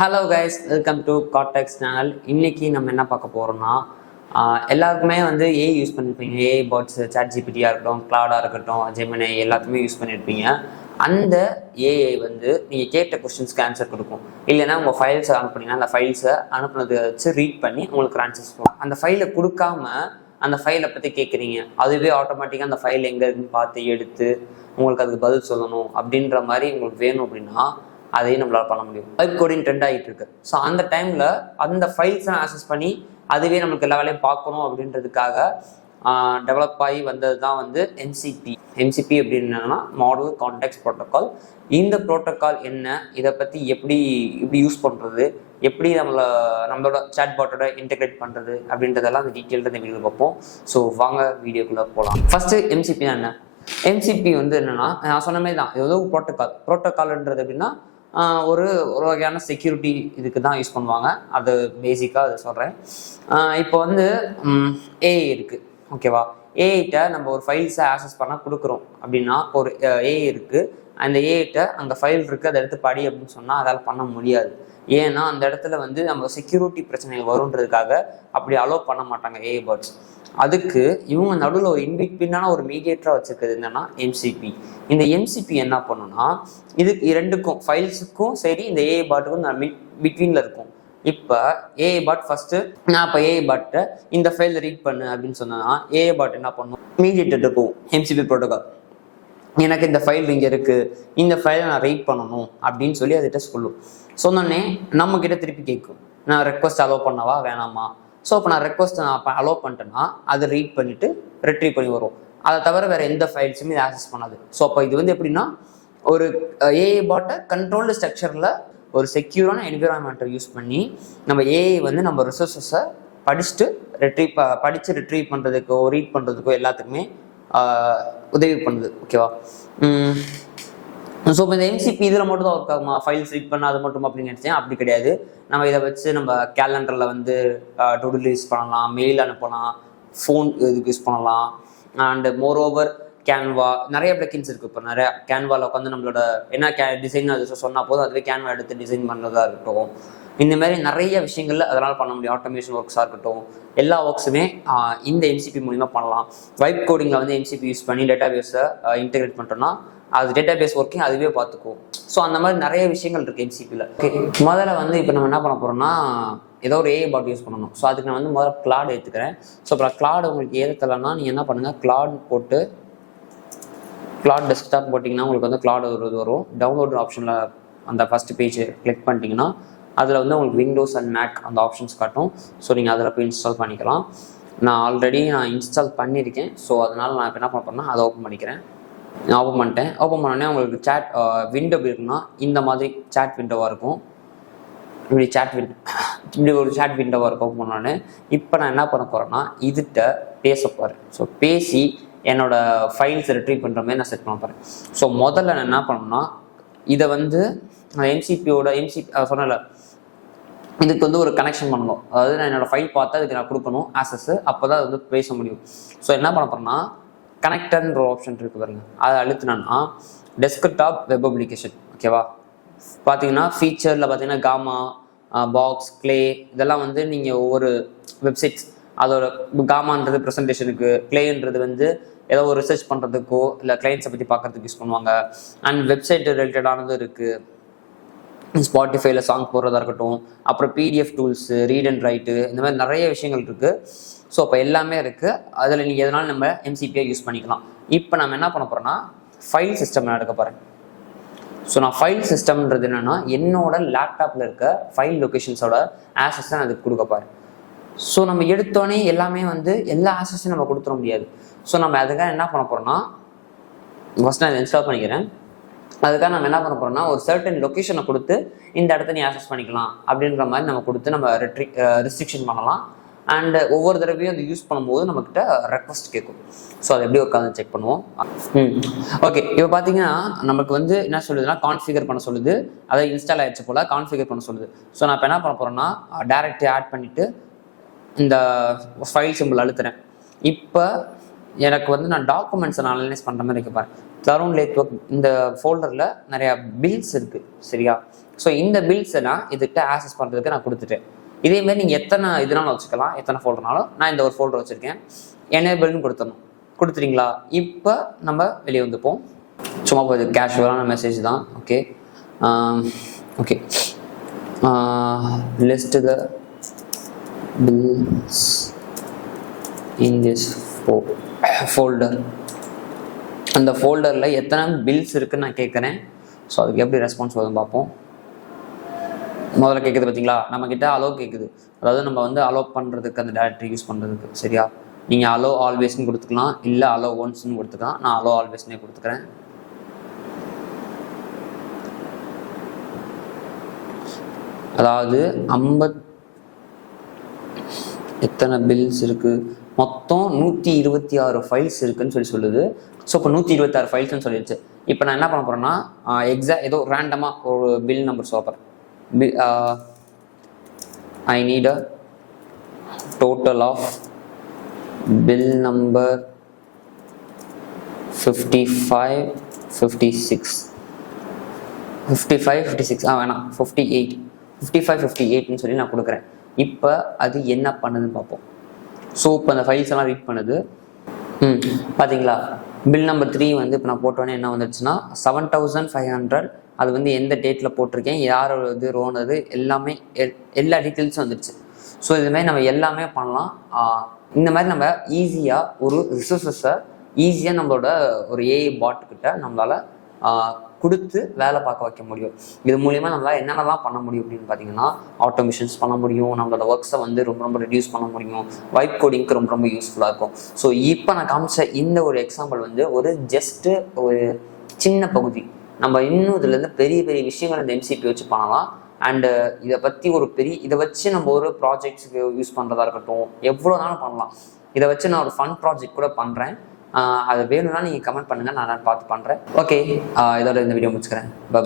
Hello guys, welcome to cortex channel. இன்னைக்கு நம்ம என்ன பார்க்க போகிறோம்னா, எல்லாருக்குமே வந்து ஏஐ யூஸ் பண்ணியிருப்பீங்க. ஏஐ பாட்ஸ், சாட் ஜிபிடியாக இருக்கட்டும், கிளாடாக இருக்கட்டும், ஜெமினை எல்லாத்துமே யூஸ் பண்ணியிருப்பீங்க. அந்த ஏஐ வந்து நீங்கள் கேட்ட கொஸ்டின்ஸ்க்கு ஆன்சர் கொடுக்கும். இல்லைன்னா உங்கள் ஃபைல்ஸை அனுப்புனீங்கன்னா அந்த ஃபைல்ஸை அனுப்புனதை வச்சு ரீட் பண்ணி உங்களுக்கு ஆன்சர்ஸ் கொடுக்கும். அந்த ஃபைலை கொடுக்காம அந்த ஃபைலை பற்றி கேட்குறீங்க, அதுவே ஆட்டோமேட்டிக்காக அந்த ஃபைல் எங்கே இருக்குன்னு பார்த்து எடுத்து உங்களுக்கு அதுக்கு பதில் சொல்லணும் அப்படின்ற மாதிரி உங்களுக்கு வேணும் அப்படின்னா அதையும் நம்மளால் பண்ண முடியும். வைப் கோடிங் ட்ரெண்ட் ஆகிட்டு இருக்கு. ஸோ அந்த டைமில் அந்த ஃபைல்ஸை ஆக்சஸ் பண்ணி அதுவே நம்மளுக்கு எல்லா வேலையும் பார்க்கணும் அப்படின்றதுக்காக டெவலப் ஆகி வந்தது தான் வந்து எம்சிபி. எம்சிபி அப்படின்னு என்னன்னா மாடல் கான்டெக்ஸ்ட் ப்ரோட்டோக்கால். இந்த ப்ரோட்டோக்கால் என்ன, இதை பற்றி எப்படி யூஸ் பண்ணுறது, எப்படி நம்மளோட சாட் பாட்டோட இன்டெகிரேட் பண்ணுறது அப்படின்றதெல்லாம் அந்த டீட்டெயில்டாக இந்த வீடியோ பார்ப்போம். ஸோ வாங்க வீடியோக்குள்ளே போகலாம். ஃபஸ்ட்டு எம்சிபி என்ன? எம்சிபி வந்து என்னன்னா, நான் சொன்ன மாதிரி தான், இது வந்து ப்ரோட்டோக்கால்ன்றது அப்படின்னா ஒரு வகையான செக்யூரிட்டி இதுக்கு தான் யூஸ் பண்ணுவாங்க. அது பேசிக்காக அதை சொல்கிறேன். இப்போ வந்து ஏஐ இருக்குது, ஓகேவா? ஏஐட்ட நம்ம ஒரு ஃபைல்ஸை ஆக்சஸ் பண்ணால் கொடுக்குறோம் அப்படின்னா, ஒரு ஏஐ இருக்குது, அந்த ஏஐட்ட அங்கே ஃபைல் இருக்குது, அதை எடுத்து படி அப்படின்னு சொன்னால் அதால் பண்ண முடியாது. ஏன்னா அந்த இடத்துல வந்து நம்ம செக்யூரிட்டி பிரச்சனைகள் வருன்றதுக்காக அப்படி அலோவ் பண்ண மாட்டாங்க ஏஐ பாட்ஸ். அதுக்கு இவங்க நடுவில் ஒரு இன்பிட்வீனான ஒரு மீடியேட்டராக வச்சுருக்கிறது என்னன்னா எம்சிபி. இந்த எம்சிபி என்ன பண்ணுன்னா, இதுக்கு ரெண்டுக்கும் ஃபைல்ஸுக்கும் சரி இந்த ஏஐ பாட்டுக்கும் நான் பிட்வீனில் இருக்கும். இப்போ ஏஐ பாட் ஃபஸ்ட்டு நான் இப்போ ஏஐ பாட்டை இந்த ஃபைல் ரீட் பண்ணு அப்படின்னு சொன்னேன்னா ஏஐ பாட் என்ன பண்ணும், மீடியேட்டர் போகும் எம்சிபி ப்ரோட்டோகால். எனக்கு இந்த ஃபைல் இங்கே இருக்குது, இந்த ஃபைலை நான் ரீட் பண்ணணும் அப்படின்னு சொல்லி அதுகிட்ட சொல்லும். சொன்னோடனே நம்மக்கிட்ட திருப்பி கேட்கும், நான் ரெக்வஸ்ட் அலோவ் பண்ணவா வேணாமா. ஸோ இப்போ நான் ரெக்வஸ்ட்டை நான் அலோவ் பண்ணிட்டேன்னா அதை ரீட் பண்ணிவிட்டு ரெட்ரீவ் பண்ணி வரும். அதை தவிர வேறு எந்த ஃபைல்ஸுமே இது ஆக்சஸ் பண்ணாது. ஸோ அப்போ இது வந்து எப்படின்னா, ஒரு ஏஐ பாட்டை கண்ட்ரோல்டு ஸ்ட்ரக்சரில் ஒரு செக்யூரான என்விரான்மெண்ட்டை யூஸ் பண்ணி நம்ம ஏஐ வந்து நம்ம ரிசோர்ஸஸை படித்து ரிட்ரீவ் பண்ணுறதுக்கோ ரீட் பண்ணுறதுக்கோ எல்லாத்துக்குமே உதவி பண்ணுது, ஓகேவா? ஸோ இப்போ இந்த எம்சிபி இதில் மட்டும் தான் ஒர்க் ஆகுமா, ஃபைல்ஸ் ரீட் பண்ணால் அது மட்டும் அப்படின்னு நினச்சேன். அப்படி கிடையாது. நம்ம இதை வச்சு நம்ம கேலண்டரில் வந்து டு-டூ யூஸ் பண்ணலாம், மெயில் அனுப்பலாம், ஃபோன் இதுக்கு யூஸ் பண்ணலாம். அண்டு மோரோவர் கேன்வா, நிறைய பிளக்கின்ஸ் இருக்குது. இப்போ நிறைய கேன்வாவில் உட்காந்து நம்மளோட என்ன டிசைன் அது சொன்னால் போதும், அதுவே கேன்வா எடுத்து டிசைன் பண்ணுறதா இருக்கட்டும். இந்த மாதிரி நிறைய விஷயங்கள்ல அதனால் பண்ண முடியும். ஆட்டோமேஷன் ஒர்க்ஸாக இருக்கட்டும், எல்லா ஒர்க்ஸுமே இந்த எம்சிபி மூலிமா பண்ணலாம். வைப் கோடிங்கில் வந்து எம்சிபி யூஸ் பண்ணி டேட்டாபேஸை இன்டெகிரேட் பண்ணிட்டோம்னா அது டேட்டாபேஸ் ஒர்க்கிங் அதுவே பார்த்துக்கும். ஸோ அந்த மாதிரி நிறைய விஷயங்கள் இருக்குது எம்சிபியில். ஓகே, முதல்ல வந்து இப்போ நம்ம என்ன பண்ண போகிறோம்னா, ஏதோ ஒரு ஏஐ பாட் யூஸ் பண்ணணும். ஸோ அதுக்கு நான் வந்து முதல்ல கிளாட் எடுத்துக்கிறேன். ஸோ இப்போ கிளாட் உங்களுக்கு ஏற்றலைன்னா நீங்கள் என்ன பண்ணுங்கள், கிளாட் போட்டு கிளாட் டெஸ்க்டாப் போட்டிங்கன்னா உங்களுக்கு வந்து கிளாட் ஒரு வரும். டவுன்லோட் ஆப்ஷனில் அந்த ஃபஸ்ட்டு பேஜ் கிளிக் பண்ணிட்டீங்கன்னா அதில் வந்து உங்களுக்கு விண்டோஸ் அண்ட் மேக் அந்த ஆப்ஷன்ஸ் காட்டும். ஸோ நீங்கள் அதில் போய் இன்ஸ்டால் பண்ணிக்கலாம். நான் ஆல்ரெடி இன்ஸ்டால் பண்ணியிருக்கேன். ஸோ அதனால் நான் இப்போ என்ன பண்ண போகிறேன்னா அதை ஓப்பன் பண்ணிக்கிறேன். நான் ஓப்பன் பண்ணிட்டேன். ஓப்பன் பண்ணோடனே உங்களுக்கு சேட் விண்டோ எப்படி இருக்குன்னா, இந்த மாதிரி சேட் விண்டோவாக இருக்கும். இப்படி ஒரு சேட் விண்டோவாக இருக்கும் ஓப்பன் பண்ணோடனே. இப்போ நான் என்ன பண்ண போகிறேன்னா, இதுகிட்ட பேச போகிறேன். ஸோ பேசி என்னோடய ஃபைல்ஸ் ரிட்ரீவ் பண்ணுற மாதிரி நான் செட் பண்ண போகிறேன். ஸோ முதல்ல நான் என்ன பண்ணணும்னா, இதை வந்து எம்சிபி சொன்னல இதுக்கு வந்து ஒரு கனெக்ஷன் பண்ணணும். அதாவது நான் என்னோடய ஃபைல் பார்த்து அதுக்கு நான் கொடுக்கணும் ஆக்சஸ், அப்போ தான் அது வந்து பேச முடியும். ஸோ என்ன பண்ண போகிறேன்னா, கனெக்டர்ன்ற ஆப்ஷன் இருக்குது பாருங்க, அதை அழுத்தினா டெஸ்க்டாப் வெப் அப்ளிகேஷன், ஓகேவா? பார்த்தீங்கன்னா ஃபீச்சரில் பார்த்தீங்கன்னா காமா, பாக்ஸ், க்ளே இதெல்லாம் வந்து நீங்கள் ஒவ்வொரு வெப்சைட்ஸ் அதோட காமான்றது ப்ரெசன்டேஷனுக்கு, க்ளேன்றது வந்து ஏதோ ஒரு ரிசர்ச் பண்ணுறதுக்கோ இல்லை கிளைண்ட்ஸை பற்றி பார்க்குறதுக்கு யூஸ் பண்ணுவாங்க. அண்ட் வெப்சைட் ரிலேட்டடானது இருக்குது. ஸ்பாட்டிஃபைல சாங் போடுறதா இருக்கட்டும், அப்புறம் PDF tools, read and right, இந்த மாதிரி நிறைய விஷயங்கள் இருக்குது. ஸோ இப்போ எல்லாமே இருக்குது. அதில் நீங்கள் எதனாலும் நம்ம எம்சிபியை யூஸ் பண்ணிக்கலாம். இப்போ நம்ம என்ன பண்ண போகிறோன்னா, ஃபைல் சிஸ்டம் நான் எடுக்க போகிறேன். ஸோ நான் ஃபைல் சிஸ்டம்ன்றது என்னென்னா, என்னோட லேப்டாப்பில் இருக்க ஃபைல் லொக்கேஷன்ஸோட ஆக்சஸ் நான் அதுக்கு கொடுக்க போகிறேன். ஸோ நம்ம எடுத்தோடனே எல்லாமே வந்து எல்லா ஆக்சஸையும் நம்ம கொடுத்துட முடியாது. ஸோ நம்ம அதுக்காக என்ன பண்ண போகிறோன்னா, ஃபஸ்ட் நான் இன்ஸ்டால் பண்ணிக்கிறேன். அதுக்காக நம்ம என்ன பண்ண போகிறோம்னா, ஒரு சர்டன் லொக்கேஷனை கொடுத்து இந்த இடத்த நீ ஆக்சஸ் பண்ணிக்கலாம் அப்படின்ற மாதிரி நம்ம கொடுத்து நம்ம ரெஸ்ட்ரிக்ஷன் பண்ணலாம். அண்ட் ஒவ்வொரு தடவையும் அது யூஸ் பண்ணும்போது நம்மக்கிட்ட ரெக்வஸ்ட் கேட்கும். ஸோ அதை எப்படி உட்காந்து செக் பண்ணுவோம். ஓகே, இப்போ பார்த்தீங்கன்னா நமக்கு வந்து என்ன சொல்லுதுன்னா, கான்ஃபிகர் பண்ண சொல்லுது. அதை இன்ஸ்டால் ஆகிடுச்சு போல் கான்ஃபிகர் பண்ண சொல்லுது. ஸோ நான் இப்போ என்ன பண்ண போகிறேன்னா, டேரக்ட் ஆட் பண்ணிவிட்டு இந்த ஃபைல் சிம்பிள் அழுத்துறேன். இப்போ எனக்கு வந்து நான் டாக்குமெண்ட்ஸை நான் அனலைஸ் பண்ணுற மாதிரி இருக்க பாருங்க. தருண் லேத்வர்க் இந்த ஃபோல்டரில் நிறையா பில்ஸ் இருக்குது, சரியா? ஸோ இந்த பில்ஸ் எல்லாம் இதுக்கிட்ட ஆக்சஸ் பண்ணுறதுக்கு நான் கொடுத்துட்டேன். இதேமாரி நீங்கள் எத்தனை இதனாலும் வச்சுக்கலாம், எத்தனை ஃபோல்டர்னாலும். நான் இந்த ஒரு ஃபோல்டர் வச்சுருக்கேன், எனேபிள்னு கொடுத்துடணும். கொடுத்துட்டீங்களா? இப்போ நம்ம வெளியே வந்துப்போம். சும்மா போய் கேஷுவலான மெசேஜ் தான். Okay okay list the bills in this folder. அந்த ஃபோல்டரில் எத்தனை பில்ஸ் இருக்குன்னு நான் கேட்குறேன். ஸோ அதுக்கு எப்படி ரெஸ்பான்ஸ் வருதுன்னு பார்ப்போம். முதல்ல கேட்குது பார்த்தீங்களா, நம்மக்கிட்ட அலோ கேட்குது. அதாவது நம்ம வந்து அலோ பண்ணுறதுக்கு அந்த டேரக்டரி யூஸ் பண்ணுறதுக்கு. சரியா? நீங்கள் அலோ ஆல்வேஸ்ன்னு கொடுத்துக்கலாம், இல்லை அலோ ஒன்ஸ்ன்னு கொடுத்துக்கலாம். நான் அலோ ஆல்வேஸ்னே கொடுத்துக்கிறேன். அதாவது எத்தனை பில்ஸ் இருக்குது, மொத்தம் 126 ஃபைல்ஸ் இருக்குன்னு சொல்லுது. ஸோ இப்போ 126 ஃபைல்ஸ்ன்னு சொல்லிடுச்சு. இப்போ நான் என்ன பண்ண போகிறேன்னா, ஏதோ ரேண்டமாக ஒரு பில் நம்பர் சொல்கிறேன். I need a total of bill number 55, 56 வேணாம் 58 55 58ன்னு சொல்லி நான் கொடுக்குறேன். இப்போ அது என்ன பண்ணுதுன்னு பார்ப்போம். ஸோ இப்போ அந்த ஃபைல்ஸ் எல்லாம் ரீட் பண்ணுது. பார்த்தீங்களா, பில் நம்பர் 3 வந்து இப்போ நான் போட்டோன்னே என்ன வந்துடுச்சுன்னா 7500. அது வந்து எந்த டேட்டில் போட்டிருக்கேன், யார் இது ரோனது எல்லாமே எல்லா டீட்டெயில்ஸும் வந்துடுச்சு. ஸோ இதுமாதிரி நம்ம எல்லாமே பண்ணலாம். இந்த மாதிரி நம்ம ஈஸியாக ஒரு ரிசோர்ஸஸை ஈஸியாக நம்மளோட ஒரு ஏஐ பாட்டுக்கிட்ட நம்மளால் கொடுத்து வேலை பார்க்க வைக்க முடியும். இது மூலிமா நம்மளால் என்னென்னலாம் பண்ண முடியும் அப்படின்னு பார்த்தீங்கன்னா, ஆட்டோமேஷன்ஸ் பண்ண முடியும், நம்மளோட ஒர்க்ஸை வந்து ரொம்ப ரெடியூஸ் பண்ண முடியும், வைப் கோடிங்க்கு ரொம்ப யூஸ்ஃபுல்லாக இருக்கும். ஸோ இப்போ நான் காமிச்ச இந்த ஒரு எக்ஸாம்பிள் வந்து ஒரு ஜஸ்ட்டு ஒரு சின்ன பகுதி. நம்ம இன்னும் இதுலேருந்து பெரிய பெரிய விஷயங்கள் இந்த MCP வச்சு பண்ணலாம். அண்டு இதை வச்சு நம்ம ஒரு ப்ராஜெக்ட்ஸுக்கு யூஸ் பண்ணுறதா இருக்கட்டும், எவ்வளோ நாளும் பண்ணலாம். இதை வச்சு நான் ஒரு ஃபன் ப்ராஜெக்ட் கூட பண்ணுறேன். அது வேணும்னா நீங்கள் கமெண்ட் பண்ணுங்கள், நான் பார்த்து பண்ணுறேன். ஓகே, இதோட இந்த வீடியோ முடிச்சுக்கிறேன். பாய்.